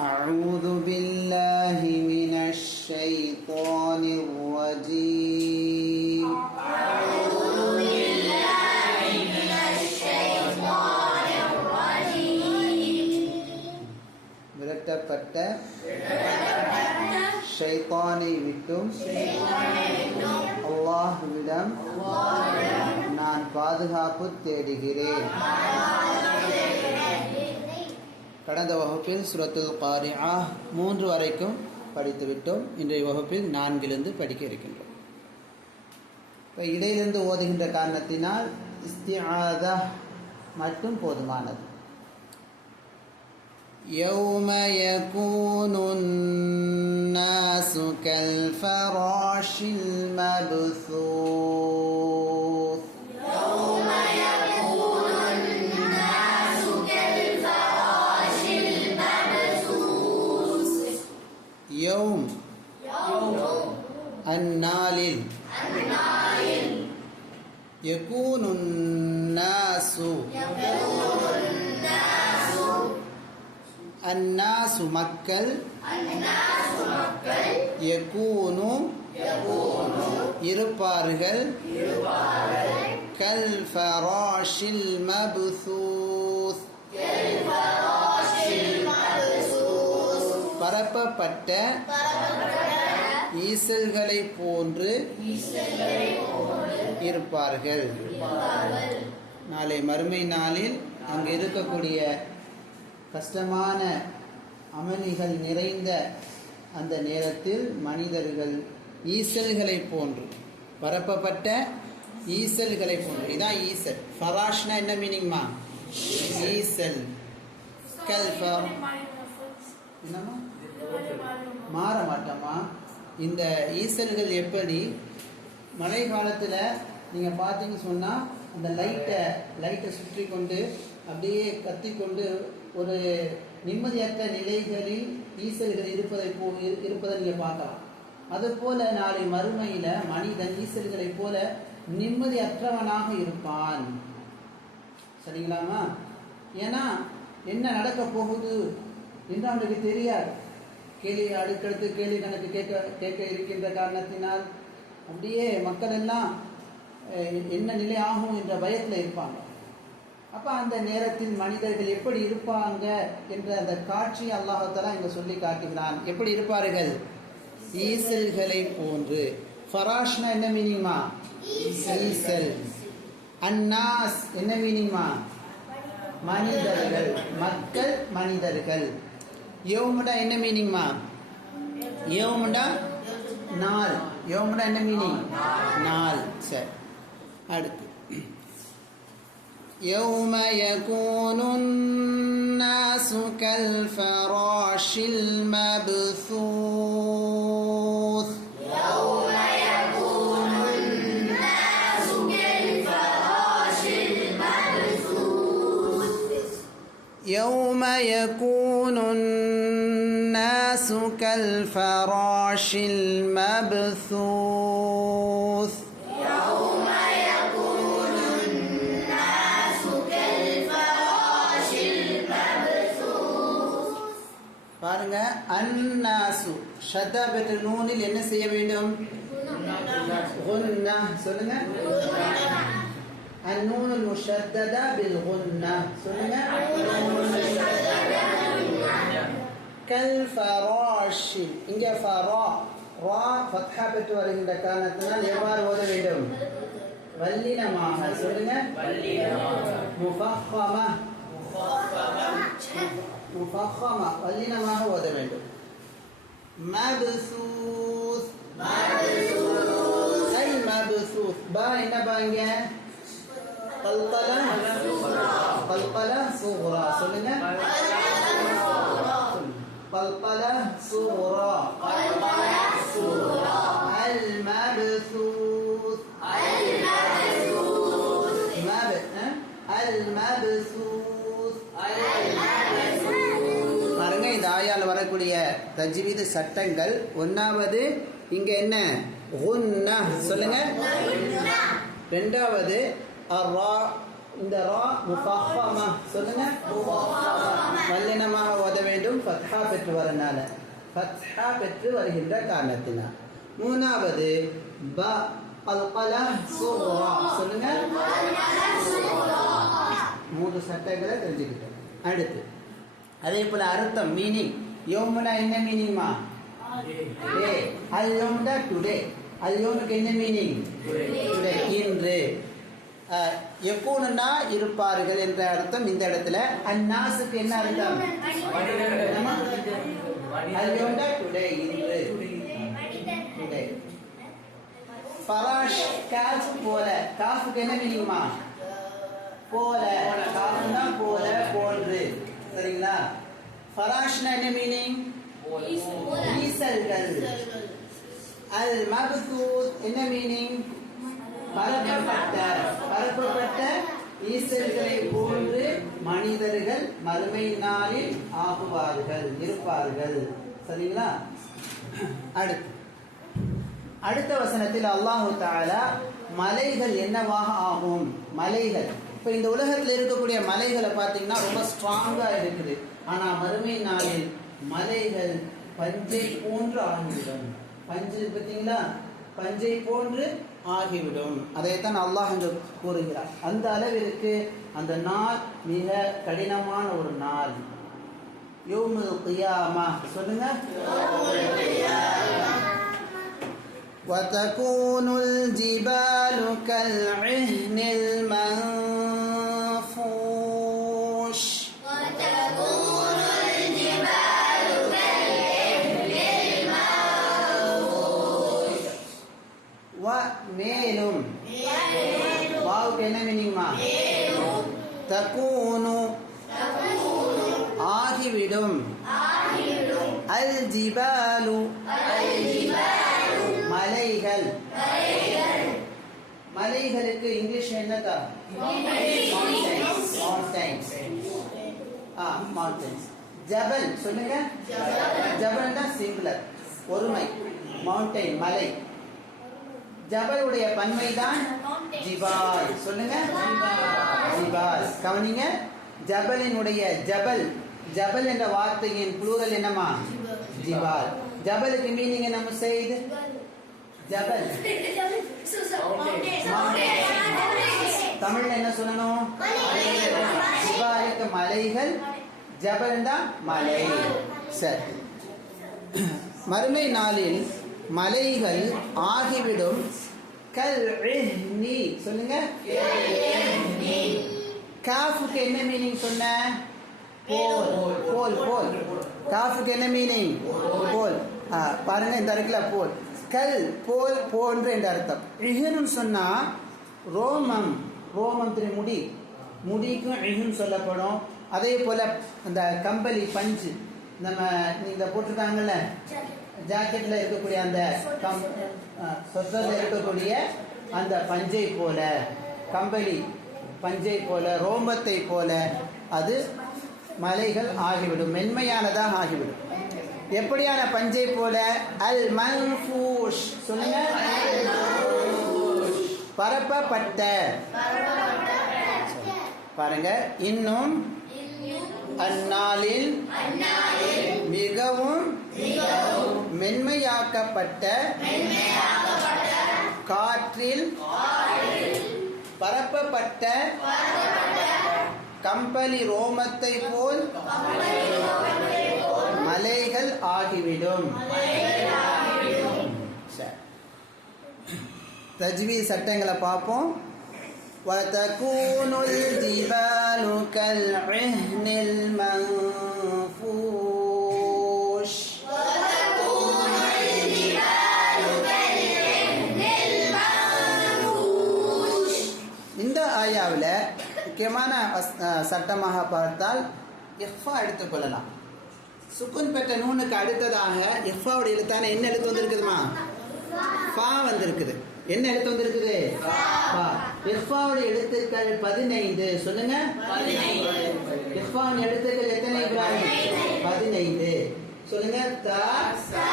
أعوذ بالله من الشيطان الرجيم விரட்டப்பட்ட ஷைத்தானை விட்டும் அல்லாஹுவிடம் நான் பாதுகாப்பு தேடுகிறேன் கடந்த வகுப்பில் சுரத்துல் காரிஆ மூன்று வரைக்கும் படித்துவிட்டோம் இன்றைய வகுப்பில் நான்கிலிருந்து படிக்க இருக்கின்றோம் இப்போ இடையிலிருந்து ஓதுகின்ற காரணத்தினால் இஸ்திஆதா மட்டும் போதுமானது يوم يكون الناس كالفراش المبثوث மக்கள் யகூனு இருப்பார்கள். கல் ஃபராஷில் மப்சூஸ். பரப்பப்பட்ட ஈசல்களை போன்று இருப்பார்கள். நாளை மறுமை நாளில் அங்கு இருக்கக்கூடிய கஷ்டமான அமளிகள் நிறைந்த அந்த நேரத்தில் மனிதர்கள் ஈசல்களை போன்று பரப்பப்பட்ட ஈசல்களை போன்று. இதான் ஈசல். ஃபராஷ்னா என்ன மீனிங்மா ஈசல். கல்ஃபர் என்னம்மா? மாற மாட்டோமா இந்த ஈசல்கள் எப்படி? மழை காலத்தில் நீங்கள் பார்த்தீங்க சொன்னால் அந்த லைட்டை லைட்டை சுற்றி கொண்டு அப்படியே கத்தி கொண்டு ஒரு நிம்மதியற்ற நிலைகளில் ஈசல்கள் இருப்பதை போ இரு- இருப்பதை நீங்கள் பார்க்கலாம். அதுபோல நாளை மறுமையில் மனிதன் ஈசல்களைப் போல நிம்மதியற்றவனாக இருப்பான். சரிங்களாமா ஏன்னா என்ன நடக்க போகுது என்று அவனுக்கு தெரியாது. கேள்வி அடுக்கடுத்து கேள்வி கணக்கு கேட்க கேட்க இருக்கின்ற காரணத்தினால் அப்படியே மக்கள் எல்லாம் என்ன நிலை ஆகும் என்ற பயத்தில் இருப்பாங்க. அப்போ அந்த நேரத்தில் மனிதர்கள் எப்படி இருப்பாங்க என்ற அந்த காட்சி அல்லாஹாலா இங்க சொல்லி காட்டுகிறான் எப்படி இருப்பார்கள்? ஈசல்களை போன்று. ஃபராஷ்னா என்ன மீனிங்மா ஈசல். அன்னாஸ் என்ன மீனிங்மா மனிதர்கள். மக்கள் மனிதர்கள். யோமுடா என்ன மீனிங்மா யோமுடா நாள். யோமுடா என்ன மீனிங் நாள். சரி. அடுத்து. يوم يكون الناس كالفراش المبثوث. يوم يكون الناس كالفراش المبثوث. ஷத்தா பெற்ற நூனில் என்ன செய்ய வேண்டும் குன்னா சொல்லுங்க النون المشددة بالغنة சொல்லுங்க كالفراش இங்க فرا ரா ஃபத்ஹா பெற்று வருகின்ற காரணத்தினால் எவ்வாறு ஓத வேண்டும் வல்லினமாக சொல்லுங்க முஃபஹம முஃபஹம வல்லினமாக ஓத வேண்டும் மபசூஸ். அல் மபசூஸ். பா என்ன பாங்க பல்பலா? பல்பலா சூரா. சொல்லுங்க. பல்பலா சூரா. தஜ்வீது சட்டங்கள். ஒன்றாவது இங்க என்ன? குன்னா. சொல்லுங்க. ரெண்டாவது அரா இந்த ரா முஃபஹமா சொல்லுங்க. வல்லினமாக ஓத வேண்டும். ஃபத்ஹா பெற்று வரனால. ஃபத்ஹா பெற்று வருகின்ற காரணத்தினால். மூணாவது ப அல் கலம் சுரா. சொல்லுங்க. மூன்று சட்டங்களை தெரிஞ்சுக்கிட்டோம். அடுத்து அதே போல அர்த்தம் மீனிங் யோமுனா என்ன மீனிங்மா டே அது யோமுனா டுடே அது யோமுக்கு என்ன மீனிங் டுடே இன்று அஹ், எப்போனுன்னா இருப்பார்கள் என்ற அர்த்தம் இந்த இடத்துல அந்நாசுக்கு என்ன அர்த்தம் அது யோமுனா டுடே இன்று டுடே ஃபராஷ் காஃப் போல காஃபுக்கு என்ன மீனிங்மா போல காஃப்னா போல போன்று சரிங்களா ஃபராஷ்னா என்ன மீனிங் ஈசல்கள் அல் மபதூத் என்ன மீனிங் பரப்பப்பட்ட பரப்பப்பட்ட ஈசல்களை போன்று மனிதர்கள் மறுமை நாளில் ஆகுவார்கள் இருப்பார்கள். சரிங்களா? அடுத்து. அடுத்த வசனத்தில் அல்லாஹு தாலா மலைகள் என்னவாக ஆகும்? மலைகள். இப்போ இந்த உலகத்தில் இருக்கக்கூடிய மலைகளை பார்த்தீங்கன்னா ரொம்ப ஸ்ட்ராங்காக இருக்குது. ஆனால் மறுமை நாளில் மலைகள் பஞ்சை போன்று ஆகிவிடும் பஞ்சு பார்த்தீங்களா பஞ்சை போன்று ஆகிவிடும் அதைத்தான் அல்லாஹ் இங்கு கூறுகிறார் அந்த அளவிற்கு அந்த நாள் மிக கடினமான ஒரு நாள் யோமுல் கியாமா சொல்லுங்க وتكون الجبال كالعهن المنفوش மேலும். வாவுக்கு என்ன மீனிங்மா? தக்கூனு ஆகிவிடும். அல் ஜிபாலு மலைகள். மலைகளுக்கு இங்கிலீஷ் என்னதா மவுண்டன்ஸ் ஆ மவுண்டன்ஸ் ஜபல் சொல்லுங்க. ஜபல்னா சிம்பிளர். ஒருமை. மவுண்டைன் மலை. ஜபலுடைய பன்மை தான் ஜிபால். சொல்லுங்க. ஜிபால். கவனிங்க. ஜபலினுடைய ஜபல். ஜபல் என்ற வார்த்தையின் புளூரல் என்னமா ஜிபால். ஜபலுக்கு மீனிங் என்ன செய்து ஜபல். தமிழ்ல என்ன சொல்லணும்? ஜிபாலுக்கு மலைகள். ஜபல் தான் மலை. சரி. மறுமை நாளில் மலைகள் ஆகிவிடும். கல் இஹ்னி. சொல்லுங்க. காஃபுக்கு என்ன மீனிங் சொன்ன? போல். போல் போல் காஃபுக்கு என்ன மீனிங் போல். பாருங்க இந்த இருக்குல்ல போல். கல் போல் போன்று என்ற அர்த்தம். இஹுன்னு சொன்னா ரோமம் ரோமம் திரு முடி. முடிக்கும் இஹுன்னு சொல்லப்படும். அதே போல அந்த கம்பளி பஞ்சு. நம்ம இந்த போட்டிருக்காங்கல்ல? ஜாக்கெட்ல இருக்கக்கூடிய அந்த கம் சொத்தர்ல இருக்கக்கூடிய அந்த பஞ்சை போல கம்பளி பஞ்சை போல ரோமத்தை போல அது மலைகள் ஆகிவிடும் மென்மையானதாக ஆகிவிடும். எப்படியான பஞ்சை போல? அல் மன்ஃபூஷ். சொல்லுங்க. பரப்பப்பட்ட. பாருங்க. இன்னும் அந்நாளில் மிகவும் மென்மையாக்கப்பட்ட காற்றில் பரப்பப்பட்ட கம்பளி ரோமத்தை போல் மலைகள் ஆகிவிடும். தஜ்வி சட்டங்களை பார்ப்போம். وتكون الجبال كالعهن المنفوش இந்த ஆயாவில் முக்கியமான வஸ்- அஹ் சட்டமாக பார்த்தால் எஃபா எடுத்துக்கொள்ளலாம் சுக்குன் பெற்ற நூனுக்கு அடுத்ததாக எஃபாவுடைய எழுத்தான என்ன எழுத்து வந்திருக்குதுமா ஃபா வந்திருக்குது என்ன எழுத்து வந்திருக்குது? ஃபா எஃபாவுடைய எழுத்துக்கள் பதினைந்து. சொல்லுங்க. எஃபாவின் எழுத்துக்கள் எத்தனை இப்ராஹிம்? பதினைந்து. சொல்லுங்க. த சா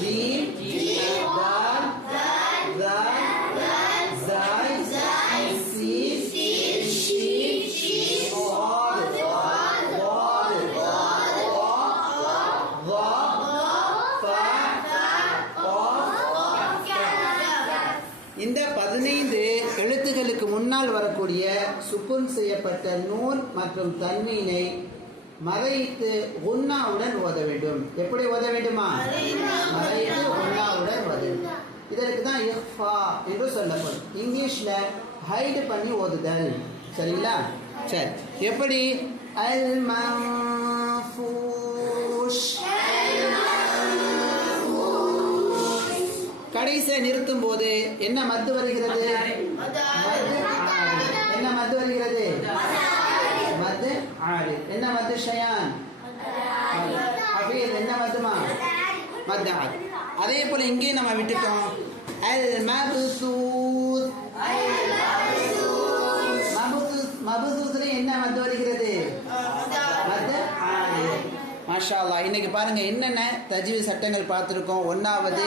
ஜீம் பின்னால் வரக்கூடிய சுக்குன் செய்யப்பட்ட நூன் மற்றும் தன்மீனை மறைத்து உண்ணாவுடன் ஓத வேண்டும். எப்படி ஓத வேண்டுமா? மறைத்து உண்ணாவுடன் ஓத வேண்டும். இதற்கு தான் இஃபா என்று சொல்லப்படும். இங்கிலீஷ்ல ஹைடு பண்ணி ஓதுதல். சரிங்களா? சரி. எப்படி? அல் கடைசியை நிறுத்தும் போது என்ன மத்து வருகிறது? மத்து வருகிறது. மத்து ஆறு. என்ன மத்து ஷயான்? ஹபீஸ் என்ன மத்துமா மத்து ஆறு அதே போல இங்கேயும் நம்ம விட்டுட்டோம். அல் மபுசூத் மபுசூத் மபுசூத்ல என்ன மத்து வருகிறது? மத்து ஆறு. மாஷா அல்லா இன்னைக்கு பாருங்க என்னென்ன தஜீவி சட்டங்கள் பார்த்துருக்கோம். ஒன்றாவது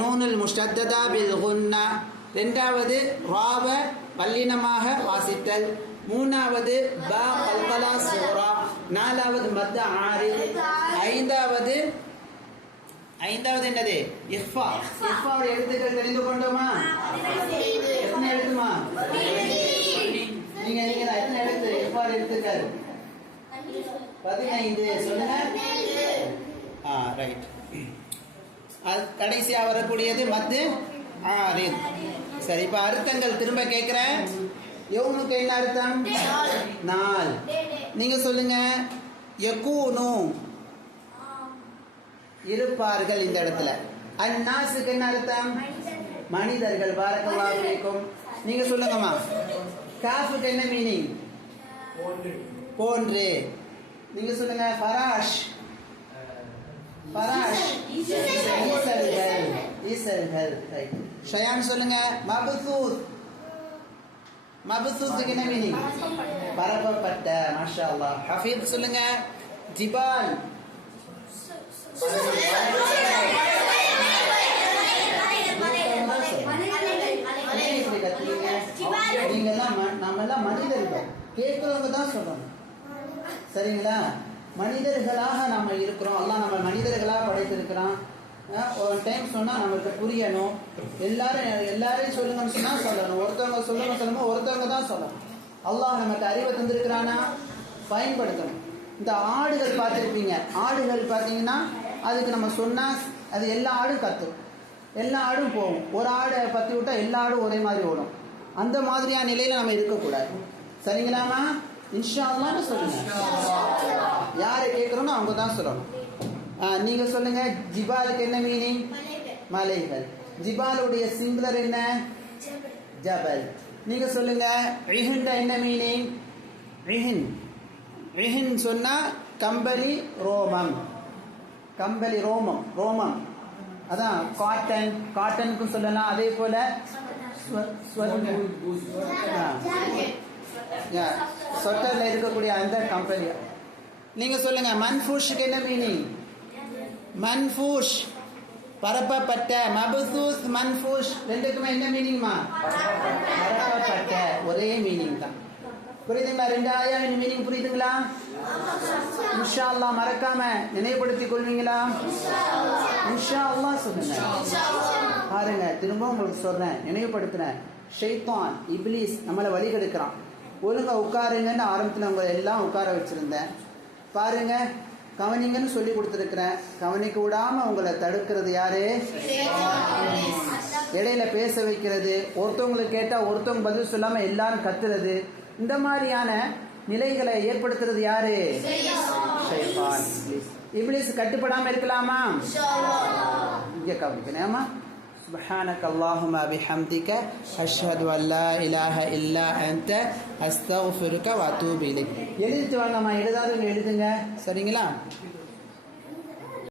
நூனுல் முஷத்ததா பில் குன்னா ரெண்டாவது ராவ பல்லினமாக வாசித்தல். மூணாவது பா கல்கலா சூரா. நாலாவது மத்த ஆறு. ஐந்தாவது ஐந்தாவது என்னது? இஃபா இஃபாவோட எழுத்துக்கள் தெரிந்து கொண்டோமா? எத்தனை எழுத்துமா? நீங்க நீங்க எத்தனை எழுத்து? இஃபா எழுத்துக்கள். பதினைந்து. சொல்லுங்க. ஆ ரைட் அது கடைசியாக வரக்கூடியது மத்து ஆறு சரி இப்போ அர்த்தங்கள் திரும்ப கேட்குறேன் யௌமுக்கு என்ன அர்த்தம்? நாள் நீங்க சொல்லுங்க. யக்கூனு இருப்பார்கள் இந்த இடத்துல. அந்நாசுக்கு என்ன அர்த்தம்? மனிதர்கள். பாரக்கல்லாஹு ஃபீக்கும் நீங்க சொல்லுங்கம்மா. காஃபுக்கு என்ன மீனிங் போன்று. நீங்க சொல்லுங்க. ஃபராஷ். ஃபராஷ். ஈசல்கள் ஈசல்கள் ரைட் ஷயான் சொல்லுங்க. மபசூத் மபசூத்துக்கு என்ன மீனிங் பரப்பப்பட்ட மாஷா அல்லாஹ் ஹஃபீத் சொல்லுங்க. ஜிபால். ஏன் இப்படி கத்துறீங்க? நீங்க தான் ம- நம்ம எல்லாம் மனிதர்கள். கேட்கிறவங்க தான் சொல்லணும். சரிங்களா? மனிதர்களாக நம்ம இருக்கிறோம். எல்லாம் நம்ம மனிதர்களாக படைத்திருக்கிறோம் ஒரு டைம் சொன்னா நம்மளுக்கு புரியணும். எல்லாரும் எல்லாரையும் சொல்லுங்கன்னு சொன்னா சொல்லணும். ஒருத்தவங்க சொல்லுங்க சொல்லும்போது ஒருத்தவங்க தான் சொல்லணும். அல்லாஹ் நமக்கு அறிவை தந்திருக்கிறானா? பயன்படுத்தணும். இந்த ஆடுகள் பார்த்துருப்பீங்க. ஆடுகள் பார்த்தீங்கன்னா அதுக்கு நம்ம சொன்னால் அது எல்லா ஆடும் கத்தும். எல்லா ஆடும் போகும். ஒரு ஆடை பற்றி விட்டால் எல்லா ஆடும் ஒரே மாதிரி ஓடும். அந்த மாதிரியான நிலையில் நம்ம இருக்கக்கூடாது. சரிங்களாமா இன்ஷா அல்லான்னு சொல்லுங்க யாரை கேட்குறோனோ அவங்க தான் சொல்லணும். ஆ, நீங்க சொல்லுங்க ஜிபாலுக்கு என்ன மீனிங் மலைகள். ஜிபாலுடைய சிங்குலர் என்ன? ஜபல். நீங்க சொல்லுங்க ரிஹின்ட என்ன மீனிங் ரிஹின். ரிஹின் சொன்னா கம்பளி ரோமம். கம்பளி ரோமம் ரோமம். அதான் காட்டன் காட்டனுக்கும் சொல்லலாம் அதே போல ஆ. சொட்டர்ல இருக்கக்கூடிய அந்த கம்பெனி நீங்க சொல்லுங்க மன்ஃபூஷுக்கு என்ன மீனிங் மன்ஃபூஷ். பரப்பப்பட்ட மபசூஸ் மன்ஃபூஷ். ரெண்டுக்குமே என்ன மீனிங்மா பரப்பப்பட்ட ஒரே மீனிங் தான். புரியுதுங்களா? ரெண்டு ஆயாவின் மீனிங் புரியுதுங்களா? இன்ஷா அல்லா மறக்காம நினைவுபடுத்திக் கொள்வீங்களா? இன்ஷா அல்லா சொல்லுங்க. பாருங்க திரும்ப உங்களுக்கு சொல்றேன். நினைவுபடுத்துறேன். ஷெய்தான் இப்லீஸ் நம்மளை வழி கெடுக்கிறான். ஒழுங்கா உட்காருங்கன்னு ஆரம்பத்தில் உங்களை எல்லாம் உட்கார வச்சிருந்தேன். பாருங்க கவனிங்கன்னு சொல்லி கொடுத்துருக்கிறேன். கவனிக்க விடாம உங்களை தடுக்கிறது யாரு? இடையில பேச வைக்கிறது. ஒருத்தவங்களுக்கு கேட்டா ஒருத்தவங்க பதில் சொல்லாம எல்லாரும் கத்துறது. இந்த மாதிரியான நிலைகளை ஏற்படுத்துறது யாரு? ஷைத்தான், இப்லீஸ். கட்டுப்படாம இருக்கலாமா? இங்கே கவனிக்கணும். ஏமா سبحانك اللهم بحمدك أشهد أن لا إله إلا أنت أستغفرك وأتوب إليك எழுதிட்டு வாங்கம்மா எழுதாதவங்க எழுதுங்க சரிங்களா